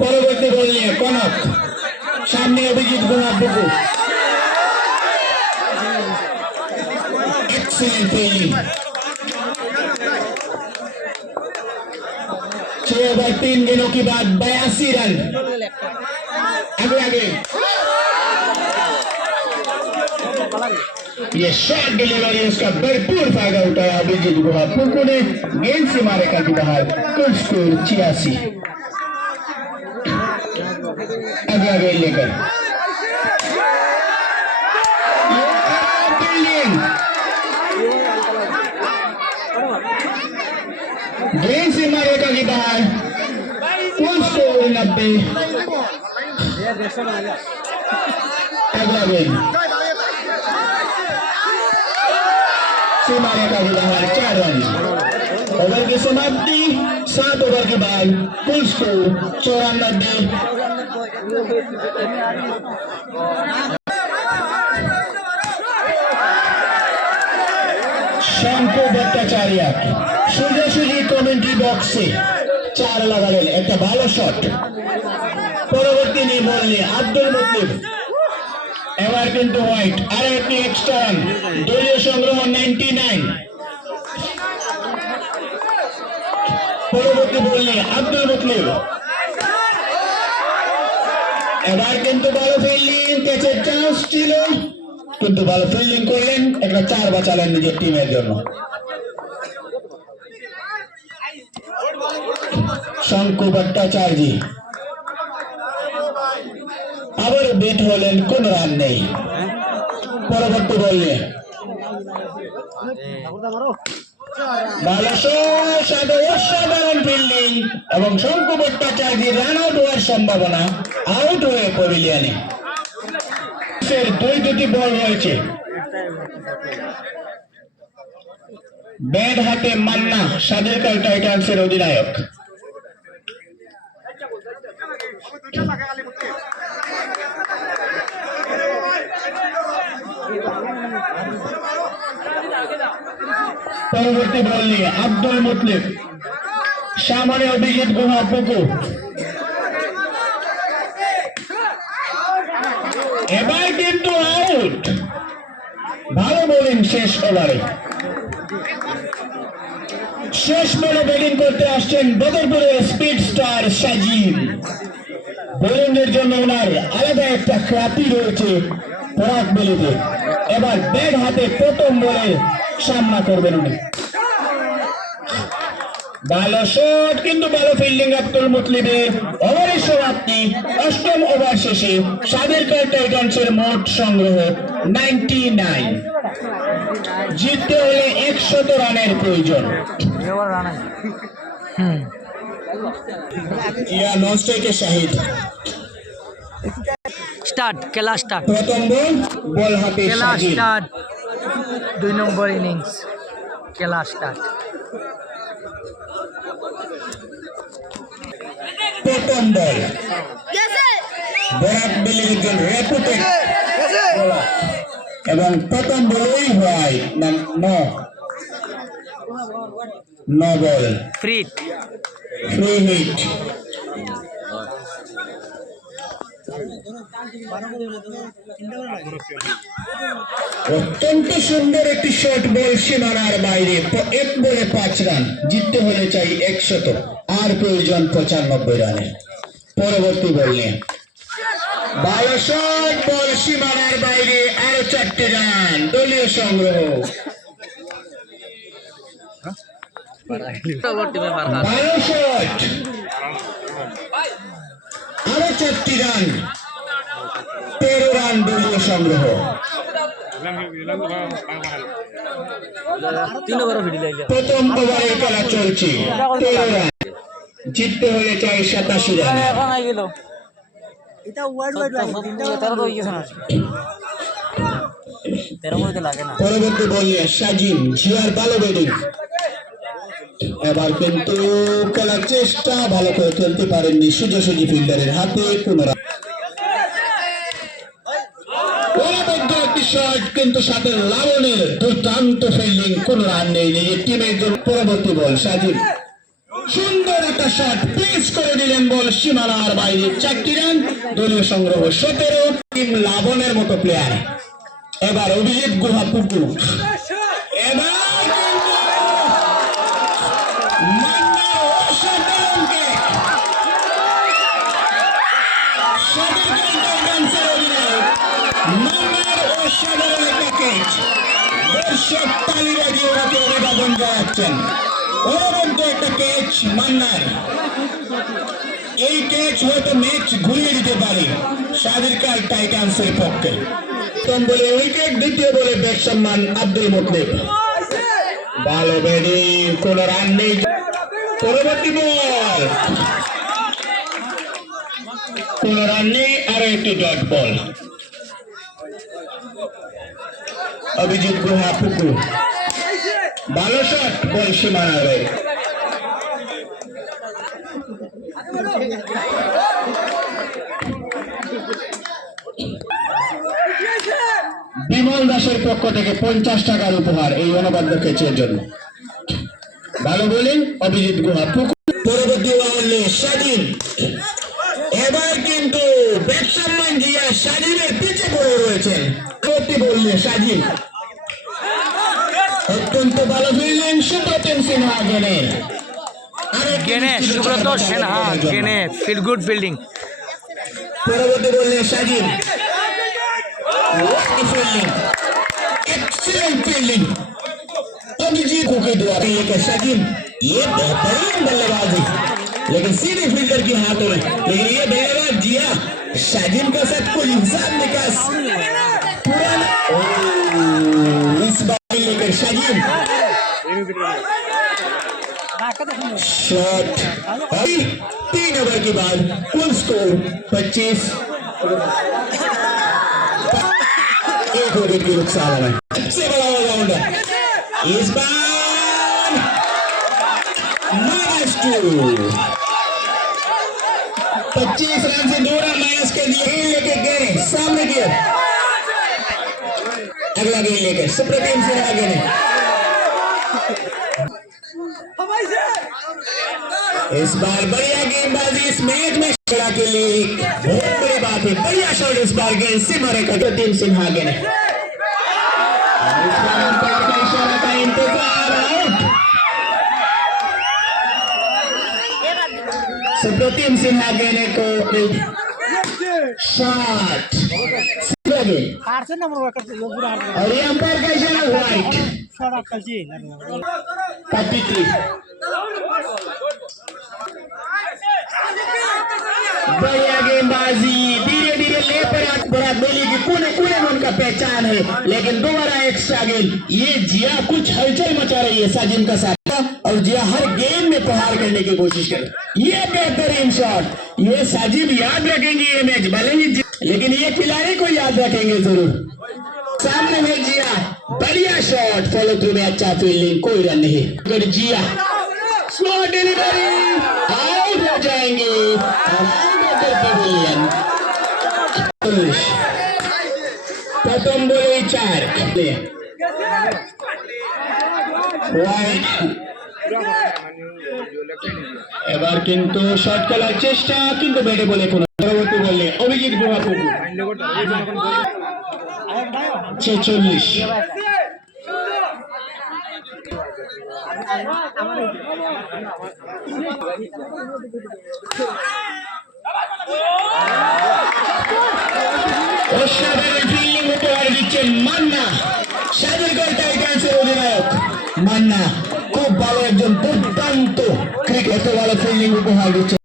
পরবর্তী বল নিয়ে কনক, সামনে অভিজিৎ গুহা বুকু। Excellent fielding. 6 ओवर 3 गेंदों के बाद 82 रन। आगे आगे ये शॉट डिलीवरी, उसका भरपूर फायदा उठाया अभिजीत गुहा बुकू ने, गेंद से मारे काफी बाहर। कुल स्कोर 86। आगे आगे लेकर गेंद से मारेगा की बाहर। कुल स्कोर 90। अगला गेंद से मारेगा की बाहर, 4 रन। ओवर की समाप्ति 7 ओवर के बाद। कुल स्कोर 94। शंकु भट्टाचार्य সোজাসুজি কমেন্ট্রি বক্সে 4 লাগালেন, একটা ভালো শট। পরবর্তী নিয়ে বললে আব্দুল মুতলিব, এবার কিন্তু হোয়াইট, আর একটি এক্সট্রা রান। দলীয় সংগ্রহ 99। পরবর্তী বললে আব্দুল মুতলিব, এবার কিন্তু ভালো ফিল্ডিং, ক্যাচের চান্স ছিল কিন্তু ভালো ফিল্ডিং করলেন, একটা 4 বাঁচালেন নিজের টিমের জন্য। শঙ্কু ভট্টাচার্য আবার বেট হলেন, কোন রান নেই। পরবর্তী বলে অসাধারণ ফিল্ডিং এবং শঙ্কু ভট্টাচার্য রান আউট হওয়ার সম্ভাবনা, আউট হয়ে প্যাভিলিয়নে। দুটি বল রয়েছে। ব্যাট হাতে মান্না, স্বাধীনকাল টাইটান্সের অধিনায়ক। পরবর্তী বল নিয়ে আব্দুল মুতলিব, সামনে অভিজিৎ গুহা বুকু। এবার কিন্তু আউট। ভালো বোলিং শেষ ওভারে। শেষ বলে ব্যাটিং করতে আসছেন বদরপুরের স্পিড স্টার সাজিদ। বোলিংয়ের জন্য ওনার আলাদা একটা খ্যাতি রয়েছে পরাগ বেলিতে। এবার ব্যাট হাতে প্রথম বলে সামনা করবেন উনি। ভালো শট কিন্তু ভালো ফিল্ডিং আব্দুল মুতলিবের। ওভারের সমাপ্তি 8ম ওভার শেষে স্বাধীনকাল টাইটান্সের মোট সংগ্রহ 99। জিততে হলে 100 রানের প্রয়োজন। ইয়া নন স্ট্রাইকে শাহিদ। স্টার্ট, খেলা স্টার্ট। প্রথম বল হাতে খেলা শাহিদ। স্টার্ট, 2 নম্বর ইনিংস, খেলা স্টার্ট। প্রথম বল বরাক বেলির একজন রেপুটেড এবং প্রথম বলেই হয় নো বল, ফ্রি হিট। অত্যন্ত সুন্দর একটি শট, বল সীমানার বাইরে। 1 বলে 5 রান। জিততে হলে চাই 100, আর প্রয়োজন 95 রানের। পরবর্তী বল নিয়ে ভালো শট, বল সীমানার বাইরে, আরো 4টি রান। দলীয় সংগ্রহ। ভালো শট, আরো 4টি রান, 13 রান দলীয় সংগ্রহ। প্রথম ওভারে খেলা চলছে, 13 রান। জিততে হলে চাই 87 রান। পরবর্তী বললে সাজিম, জিয়ার ভালো ব্যাটিং। এবার কিন্তু খেলার চেষ্টা, ভালো করে খেলতে পারেননি, সোজাসুজি ফিল্ডারের হাতে। পুনরায় একটি শট কিন্তু সাথে লাবণের দুর্দান্ত ফিল্ডিং, কোন রান নেই নিজের টিমের জন্য। পরবর্তী বল সাজিদ, সুন্দর একটা শট প্লেস করে দিলেন, বল সীমানার বাইরে, 4টি রান, দলীয় সংগ্রহ 17। টিম লাবণের মতো প্লেয়ার। এবার অভিজিৎ গুহা পুকু, এবার মান্নার অসাধারণ catch। মান্নার অসাধারণ একটা ক্যাচ, দর্শক তালি বাজিয়ে ওনাকে অভিবাদন জানাচ্ছেন। অনবদ্য একটা ক্যাচ মান্নার, এই ক্যাচ হয়তো ম্যাচ ঘুরিয়ে দিতে পারে সাদিরকার টাইটান্সের পক্ষে। প্রথম বলে উইকেট, দ্বিতীয় বলে ব্যাট সম্মান আব্দুল মুতলিব। ভালো ব্যাটিং, কোন রান নেই। পরবর্তী বল, কোন রান নেই, আরো একটি ডট বল। অভিজিৎ গুহা পুকুর, ভালো শট, বল সীমানার বাইরে। বিমল দাসের পক্ষ থেকে 50 টাকার উপহার এই অনবাদ্য ক্যাচের জন্য। ভালো বোলিং অভিজিৎ গুহা পুকুর। পরবর্তী বলে স্বাধীন, এবার কিন্তু ব্যাট সম্মান জিয়া স্বাধীনের পিছে পড়ে রয়েছেন। পরবর্তী বললে স্বাধীন, অত্যন্ত ভালো ফিল্ডিং সুব্রতন সিনহা গেলেন। সুব্রত সিনহা গেনে ফিল গুড ফিল্ডিং। পরবর্তী বললে স্বাধীন, फील्डिंग, एक्सीलेंट फील्डिंग। अभिजीत को के द्वारा लेकर शाकिब, ये बेहतरीन बल्लेबाजी, लेकिन सीधे फील्डर के हाथों में। लेकिन ये बल्लेबाज जिया शाकिब का सब कुछ हिसाब निकास पुराना। इस बार लेकर शाकिब शॉट, 3 ओवर के बाद कुल स्कोर 25। एक विकेट की नुकसान है, सबसे बड़ा ऑलराउंडर इस बार -2। 25 रन से 2 रन माइनस कर दिए। लेके गए सामने किया, अगला गेंद लेकर सुप्रतीम सिंह आगे ने। इस बार बढ़िया गेंदबाजी इस मैच में खड़ा के लिए बहुत बड़ी बात है। बढ़िया शॉट इस बार गेंद से मारे सुप्रतीम सिंह आगे ने। इशारा का इंतजार, आउट। सुप्रतीम सिंह आगे ने को शॉट और ये अंपायर का इशारा वाइट 33। बढ़िया गेंदबाजी, धीरे धीरे ले बड़ा बोली की कोने कोने में उनका पहचान है, लेकिन दोबारा एक्स्ट्रा गेंद। ये जिया कुछ हलचल मचा रही है साजिम का साथ, और जिया हर गेंद में प्रहार करने की कोशिश कर। ये बेहतरीन शॉट, ये साजिब याद रखेंगे ये मैच, भले ही लेकिन ये खिलाड़ी को याद रखेंगे जरूर। सामने है जिया, बढ़िया शॉट, फॉलो थ्रू में अच्छा फील्डिंग, कोई रन नहीं। अगर जिया स्लो डिलीवरी, आउट हो जाएंगे। प्रथम बोले 4 এবার কিন্তু শট খেলার চেষ্টা, কিন্তু ব্যাটে বলে কোন। পরবর্তী বললে অভিজিৎ গুহা পুকুর 46। অসাধারণ ফিল্ডিং উপহার দিচ্ছেন মান্না, সাদিরগড় টাইটান্সের অধিনায়ক মান্না। খুব ভালো একজন দুর্দান্ত ক্রিকেট, এত ভালো ফিল্ডিং উপহার দিচ্ছেন।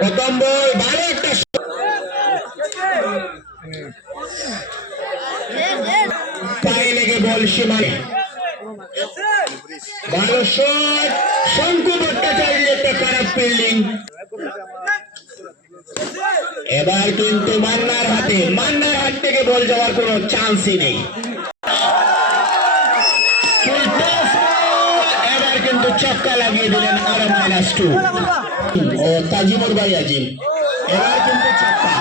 প্রথম বল, ভালো একটা পায়ে লেগে বল সীমানে, ভালো শট, শঙ্কু ভট্টাচার্যের একটা খারাপ ফিল্ডিং। এবার কিন্তু মান্নার হাত থেকে বল যাওয়ার কোনো চান্সই নেই। এবার কিন্তু ছক্কা লাগিয়ে দিলেন আরো -2 ও তাজিমুর ভাই আজিম এবার কিন্তু ছক্কা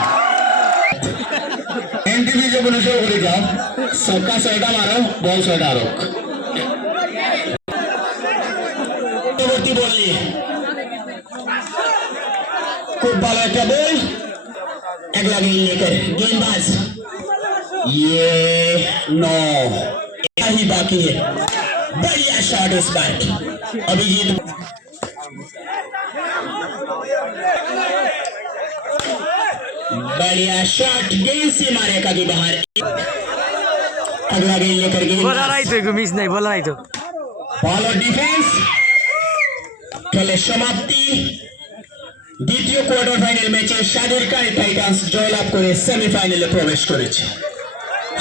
এনটিভি যখন শুরু করে যাও ছক্কা 6টা মারো বল 6টা আরো পরবর্তী বললি খুব ভালো একটা বল এক লাগিয়ে লেकर गेंदबाज ये 9 ही बाकी है बढ़िया शॉट इस बार अभिजीत बढ़िया शॉट गेंद से मारेगा कि बाहर अगला गेंद लेकर বলা নাই তো মিস নাই বলা নাই তো বল ডিফেন্স খেলে সমাপ্তি দ্বিতীয় কোয়ার্টার ফাইনাল ম্যাচে শাদিরকাই টাইটান্স জয়লাভ করে সেমিফাইনালে প্রবেশ করেছে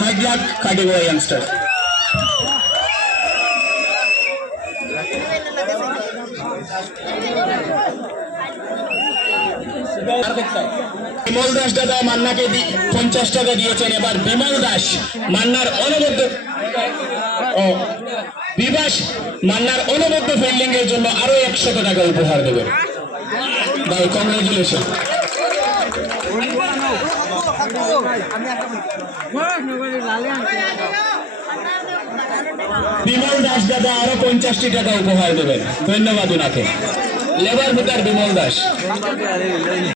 হার্ড লাক কাটিগোয়া ইয়াংস্টার বিমল দাস দাদা মান্নাকে 50 টাকা দিয়েছেন এবার বিমল দাস মান্নার অনবদ্য ও বিবাস মান্নার অনবদ্য ফিল্ডিং এর জন্য আরো 100 টাকা উপহার দেবেন ভাই কংগ্রেচুলেশন বিমল দাস দাদা আরো 50টি টাকা উপহার দেবেন ধন্যবাদ ওনাকে লেবার ভোটার বিমল দাস